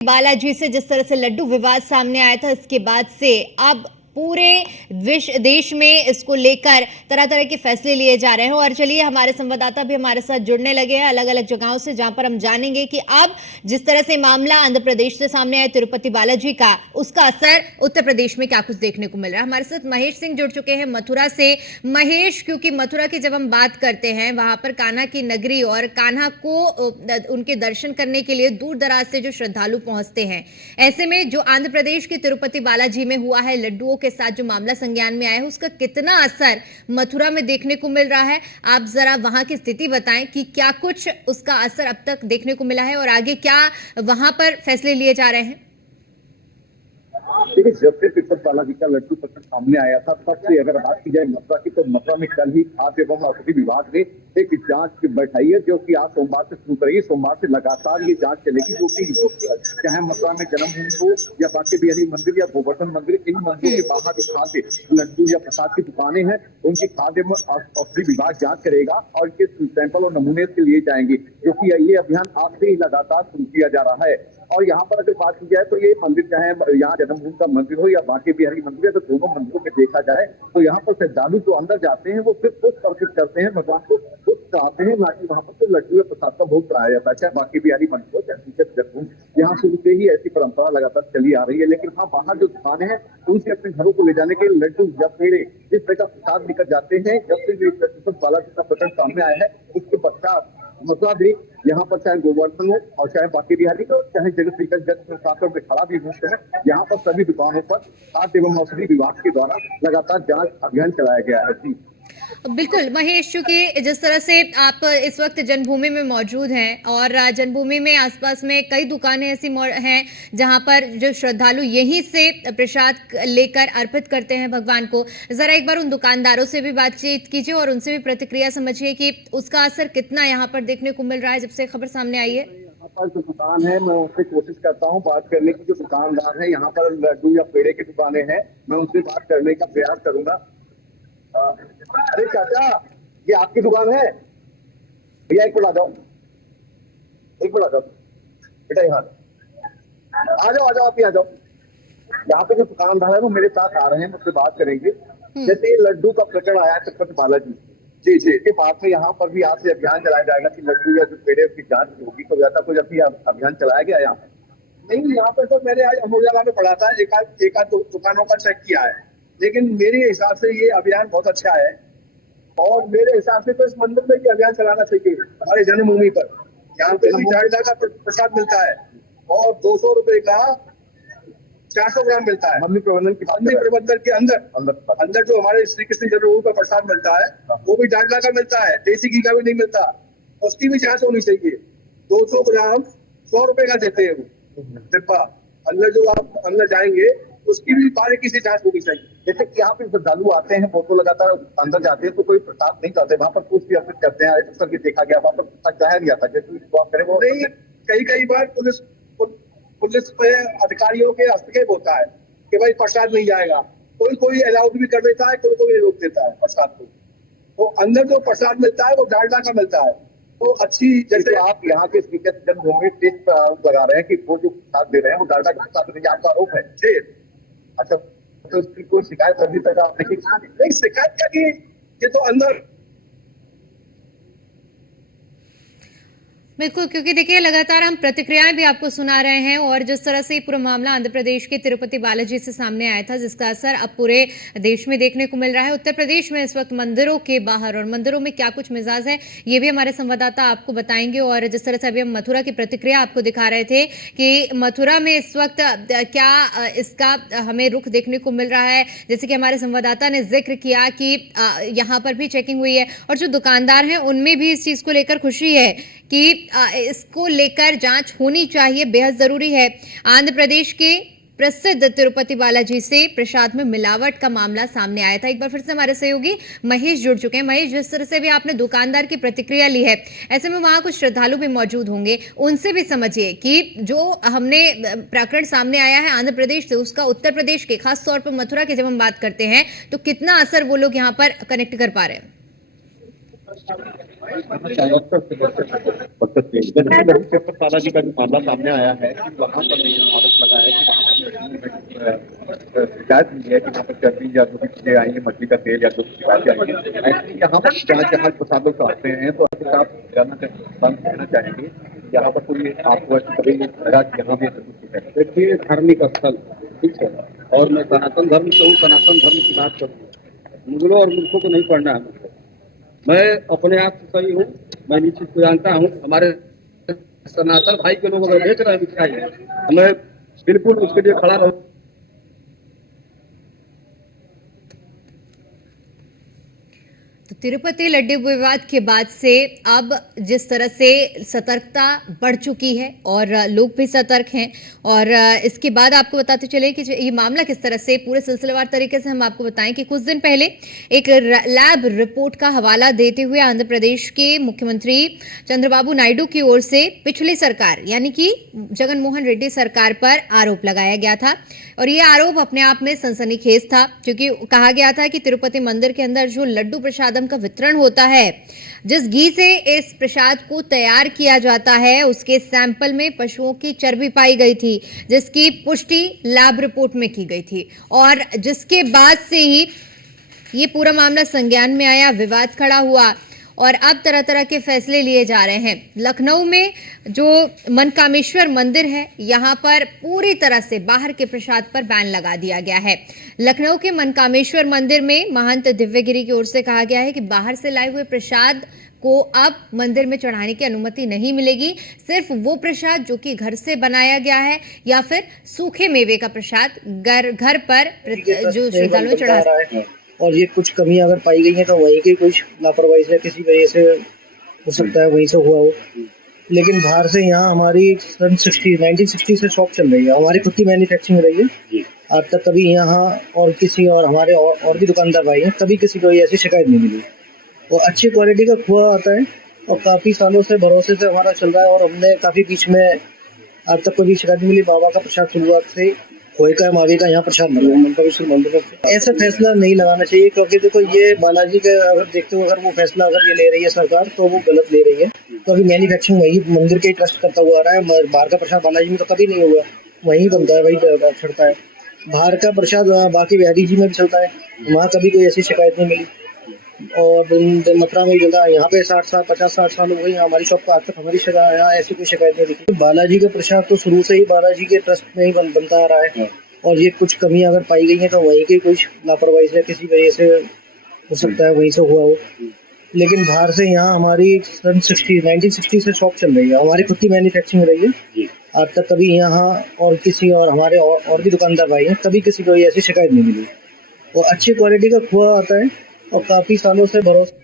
बालाजी से जिस तरह से लड्डू विवाद सामने आया था, इसके बाद से अब पूरे देश में इसको लेकर तरह तरह के फैसले लिए जा रहे हैं। और चलिए, हमारे संवाददाता भी हमारे साथ जुड़ने लगे हैं अलग अलग जगहों से, जहां पर हम जानेंगे कि अब जिस तरह से मामला आंध्र प्रदेश से सामने आया तिरुपति बालाजी का, उसका असर उत्तर प्रदेश में क्या कुछ देखने को मिल रहा है। हमारे साथ महेश सिंह जुड़ चुके हैं मथुरा से। महेश, क्योंकि मथुरा की जब हम बात करते हैं, वहां पर कान्हा की नगरी और कान्हा को उनके दर्शन करने के लिए दूर दराज से जो श्रद्धालु पहुंचते हैं, ऐसे में जो आंध्र प्रदेश के तिरुपति बालाजी में हुआ है, लड्डुओं के साथ जो मामला संज्ञान में आया है, उसका कितना असर मथुरा में देखने को मिल रहा है। आप जरा वहां की स्थिति बताएं कि क्या कुछ उसका असर अब तक देखने को मिला है और आगे क्या वहां पर फैसले लिए जा रहे हैं। देखिए, जब से तिरुपति बालाजी का लड्डू प्रकरण सामने आया था, तब से अगर बात की जाए मथुरा की, तो मथुरा में कल ही खाद्य एवं औषधि विभाग ने एक जांच बैठाई है, जो कि आज सोमवार से शुरू करेगी। सोमवार से लगातार ये जांच चलेगी, जो कि चाहे मथुरा में जन्मभूमि हो या बांके बिहारी मंदिर या गोवर्धन मंदिर, इन मंदिरों के बाहर जो खाद्य लड्डू या प्रसाद की दुकानें हैं, उनकी खाद्य एवं औषधि विभाग जांच करेगा और इनके सैंपल और नमूने से लिए जाएंगे, क्योंकि ये अभियान आज से ही लगातार शुरू किया जा रहा है। और यहाँ पर अगर बात की जाए तो ये मंदिर, चाहे यहाँ जन्मभूमि का मंदिर हो या बांके बिहारी मंदिर है, तो दोनों मंदिरों में देखा जाए तो यहाँ पर श्रद्धालु जो अंदर जाते हैं वो सिर्फ खुद अर्पित करते हैं, भगवान को खुद चाहते हैं, ना कि वहाँ पर तो लड्डू या प्रसाद का भोग कराया जाता है। चाहे बांके बिहारी मंदिर हो, चाहे जन्मभूमि, यहाँ शुरू से ही ऐसी परंपरा लगातार चली आ रही है। लेकिन हाँ, बाहर जो दुकानें हैं उनसे अपने घरों को ले जाने के लड्डू या पेड़े इस तरह का प्रसाद लेकर जाते हैं। जब से तिरुपति बालाजी का प्रकरण सामने आया है, उसके पश्चात मथुरा भी यहाँ पर चाहे गोवर्धन हो और चाहे बांके बिहारी हो, चाहे जगत में खड़ा भी मुक्त है, यहाँ पर सभी दुकानों पर खाद्य एवं औषधि विभाग के द्वारा लगातार जांच अभियान चलाया गया है। जी बिल्कुल महेश, चूंकि जिस तरह से आप इस वक्त जन्मभूमि में मौजूद हैं और जन्मभूमि में आसपास में कई दुकानें ऐसी हैं जहां पर जो श्रद्धालु यहीं से प्रसाद लेकर अर्पित करते हैं भगवान को, जरा एक बार उन दुकानदारों से भी बातचीत कीजिए और उनसे भी प्रतिक्रिया समझिए कि उसका असर कितना यहाँ पर देखने को मिल रहा है जब से खबर सामने आई है। यहाँ पर जो दुकान है, मैं उससे कोशिश करता हूँ बात करने की। जो दुकानदार है यहाँ पर लड्डू या पेड़े की दुकानें हैं, मैं उनसे बात करने का प्रयास करूंगा। अरे चाचा, ये आपकी दुकान है? भैया एक मिनट आ जाओ, एक मिनट आ जाओ बेटा, यहाँ आ जाओ, आ जाओ, आप ही आ जाओ। यहाँ पे जो दुकानदार है वो मेरे साथ आ रहे हैं, मुझसे बात करेंगे। जैसे ये लड्डू का प्रकरण आया है तिरुपति बालाजी, जी जी, इसके बाद में यहाँ पर भी आज से अभियान चलाया जाएगा कि लड्डू या जो पेड़े की जांच होगी, तो ऐसा कुछ अभी अभियान चलाया गया यहाँ पे? नहीं, यहाँ पर तो मैंने आज अमोजाला में पढ़ा था, एक आध दुकानों का चेक किया है, लेकिन मेरे हिसाब से ये अभियान बहुत अच्छा है और मेरे हिसाब से तो इस मंदिर में ये अभियान चलाना चाहिए हमारे जन्मभूमि पर। यहाँ पे 4 का प्रसाद मिलता है और 200 रुपए का 400 ग्राम मिलता है। मंदिर प्रबंधन के अंदर जो हमारे श्री कृष्ण जन्मभूमि का प्रसाद मिलता है, वो भी 1.5 का मिलता है, देसी घी का भी नहीं मिलता, उसकी भी जांच होनी चाहिए। 200 ग्राम 100 रुपए का देते हैं वो डिब्बा। अंदर जो आप अंदर जाएंगे उसकी भी बारीकी से जांच होनी चाहिए। जैसे कि यहाँ पे श्रद्धालु आते हैं, फोटो लगातार अंदर जाते हैं, तो कोई प्रसाद नहीं चाहते, वहाँ पर कुछ भी अर्पित करते हैं, ऐसा करके देखा गया, वहाँ पर जाया नहीं आता। जैसे करें वो नहीं, कई बार पुलिस पे अधिकारियों के हस्तक्षेप होता है कि भाई प्रसाद नहीं जाएगा, कोई अलाउड भी कर देता है, कोई रोक देता है प्रसाद को। तो अंदर जो प्रसाद मिलता है वो 1.5 का मिलता है, तो अच्छी। जैसे आप यहाँ के स्पीकर जन्मभूमि टेस्ट लगा रहे हैं कि वो जो प्रसाद दे रहे हैं वो 1.5 का प्रसाद देने, आपका आरोप है? अच्छा, तो इसकी कोई शिकायत अभी तक आपने की? नहीं, शिकायत क्या की, ये तो अंदर। बिल्कुल, क्योंकि देखिए लगातार हम प्रतिक्रियाएं भी आपको सुना रहे हैं और जिस तरह से पूरा मामला आंध्र प्रदेश के तिरुपति बालाजी से सामने आया था, जिसका असर अब पूरे देश में देखने को मिल रहा है। उत्तर प्रदेश में इस वक्त मंदिरों के बाहर और मंदिरों में क्या कुछ मिजाज है, ये भी हमारे संवाददाता आपको बताएंगे। और जिस तरह से अभी हम मथुरा की प्रतिक्रिया आपको दिखा रहे थे कि मथुरा में इस वक्त क्या इसका हमें रुख देखने को मिल रहा है, जैसे कि हमारे संवाददाता ने जिक्र किया कि यहाँ पर भी चेकिंग हुई है और जो दुकानदार हैं उनमें भी इस चीज को लेकर खुशी है कि इसको लेकर जांच होनी चाहिए, बेहद जरूरी है। आंध्र प्रदेश के प्रसिद्ध तिरुपति बालाजी से प्रसाद में मिलावट का मामला सामने आया था। एक बार फिर से हमारे सहयोगी महेश जुड़ चुके हैं। महेश, जिस तरह से भी आपने दुकानदार की प्रतिक्रिया ली है, ऐसे में वहां कुछ श्रद्धालु भी मौजूद होंगे, उनसे भी समझिए कि जो हमने प्रकरण सामने आया है आंध्र प्रदेश से, उसका उत्तर प्रदेश के, खास तौर पर मथुरा की जब हम बात करते हैं, तो कितना असर वो लोग यहाँ पर कनेक्ट कर पा रहे हैं। पेपर तालाजी का जो मामला सामने आया है कि वहाँ पर ये आरोप लगा है कि शिकायत मिली है कि वहाँ पर चर्बी या जो भी चीजें आई है, मछली का तेल या जो भी बातें आई है, ऐसे यहाँ पर जांच जहाज प्रसाद लोग आते हैं तो अगर आप कहना चाहेंगे यहाँ पर कोई आपको ऐसी कभी लगा कि यहाँ भी देखिए धार्मिक स्थल ठीक है, और मैं सनातन धर्म से हूँ, सनातन धर्म की बात करूँ। मुगलों और मूर्खों को नहीं पढ़ना है मुझको। मैं अपने आप से सही हूँ, मैं निश्चित को जानता हूँ। हमारे सनातन भाई के लोग अगर बेच रहे हैं मिठाई, मैं बिल्कुल उसके लिए खड़ा रहूँ। तो तिरुपति लड्डू विवाद के बाद से अब जिस तरह से सतर्कता बढ़ चुकी है और लोग भी सतर्क हैं, और इसके बाद आपको बताते चले कि ये मामला किस तरह से पूरे सिलसिलेवार तरीके से हम आपको बताएं कि कुछ दिन पहले एक लैब रिपोर्ट का हवाला देते हुए आंध्र प्रदेश के मुख्यमंत्री चंद्रबाबू नायडू की ओर से पिछली सरकार यानी कि जगनमोहन रेड्डी सरकार पर आरोप लगाया गया था। और ये आरोप अपने आप में सनसनीखेज था, क्योंकि कहा गया था कि तिरुपति मंदिर के अंदर जो लड्डू प्रसादम का वितरण होता है, जिस घी से इस प्रसाद को तैयार किया जाता है, उसके सैंपल में पशुओं की चर्बी पाई गई थी, जिसकी पुष्टि लैब रिपोर्ट में की गई थी। और जिसके बाद से ही ये पूरा मामला संज्ञान में आया, विवाद खड़ा हुआ और अब तरह तरह के फैसले लिए जा रहे हैं। लखनऊ में जो मनकामेश्वर मंदिर है, यहाँ पर पूरी तरह से बाहर के प्रसाद पर बैन लगा दिया गया है। लखनऊ के मनकामेश्वर मंदिर में महंत दिव्यगिरी की ओर से कहा गया है कि बाहर से लाए हुए प्रसाद को अब मंदिर में चढ़ाने की अनुमति नहीं मिलेगी। सिर्फ वो प्रसाद जो कि घर से बनाया गया है या फिर सूखे मेवे का प्रसाद घर पर जो श्रद्धालु चढ़ा सकते हैं। और ये कुछ कमी अगर पाई गई है तो वहीं की कुछ लापरवाही से किसी वजह से हो सकता है, वहीं से हुआ हो। लेकिन बाहर से यहाँ हमारी सन 1960 से शॉप चल रही है, हमारी खुद की मैन्युफैक्चरिंग रही है। आज तक कभी यहाँ और किसी और हमारे और भी दुकानदार भाई हैं, कभी किसी को ऐसी शिकायत नहीं मिली। और अच्छी क्वालिटी का खोआ आता है और काफ़ी सालों से भरोसे से हमारा चल रहा है। और हमने काफ़ी बीच में आज तक कोई शिकायत नहीं मिली। बाबा का प्रसाद शुरुआत से खोए का मावी का यहाँ प्रसाद लगा मनकामेश्वर मंदिर में। ऐसा फैसला नहीं लगाना चाहिए, क्योंकि देखो ये बालाजी का अगर देखते हो, अगर वो फैसला अगर ये ले रही है सरकार तो वो गलत ले रही है। तो अभी मैन्युफैक्चरिंग वही मंदिर के ट्रस्ट करता हुआ आ रहा है। बाहर का प्रसाद बालाजी में तो कभी नहीं हुआ, वहीं बनता है, वही चढ़ता है। बाहर का प्रसाद बाकी बिहारी जी में भी चलता है, वहाँ कभी कोई ऐसी शिकायत नहीं मिली। और मथुरा में चलता है, यहाँ पे 50-60 साल हो गई हमारी शॉप को, आज तक हमारी यहाँ ऐसी कोई शिकायत नहीं दिखी। बालाजी का प्रसाद तो शुरू से ही बालाजी के ट्रस्ट में ही बनता आ रहा है। और ये कुछ कमी अगर पाई गई है तो वहीं की कुछ लापरवाही से किसी वजह से हो सकता है, वहीं से हुआ हो। लेकिन बाहर से यहाँ हमारी सन 1960 से शॉप चल रही है, हमारी खुद की मैन्युफैक्चरिंग रही है। आज तक कभी यहाँ और किसी और हमारे और भी दुकानदार भाई हैं, कभी किसी को ऐसी शिकायत नहीं मिली। और अच्छी क्वालिटी का खोआ आता है और काफ़ी सालों से भरोसा